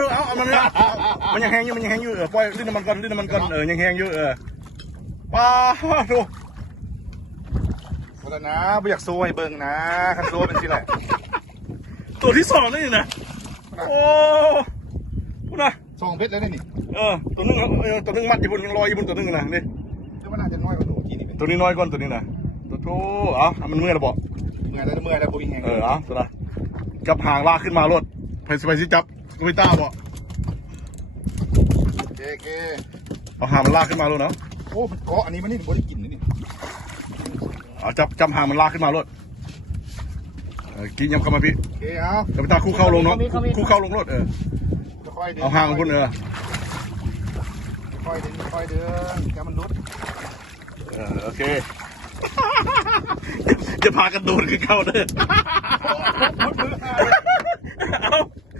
ดูเอามันละมันยังแห้งอยู่ปล่อยลิ้นน้ำมันก่อนยังแห้งอยู่ป้าดูโอ้นะไม่อยากโซ่ให้เบิ่งนะคันโซ่เป็นสิแหละตัวที่สองนี่นะโอ้พูดนะ2 เพชรแล้วนี่ตัวนึงมัดอยู่บนยังลอยอยู่บนตัวนึงนะนี่มันน่าจะน้อยกว่าตัวกี้นี่ตัวนี้น้อยก่อนตัวนี้นะตัวโธ่มันเมื่อยแล้วบอกเมื่อยแล้วโบวิ่งแหงตัวละจับหางลากขึ้นมารถไปสิจับกูไม่ต้าบอกโอเคเอาหางมันลากขึ้นมารถเนาะโอ้เกาะอันนี้มันนี่โบได้กินนี่จับหางมันลากขึ้นมารถกินยำเข้ามาพี่โอเคเอาจะไปตาคู่เข้าลงเนาะคู่เข้าลงรถเอาหางคุณค่อยเดินแกมันลุดโอเคจะพากันโดนขึ้นเข้าเลยเอา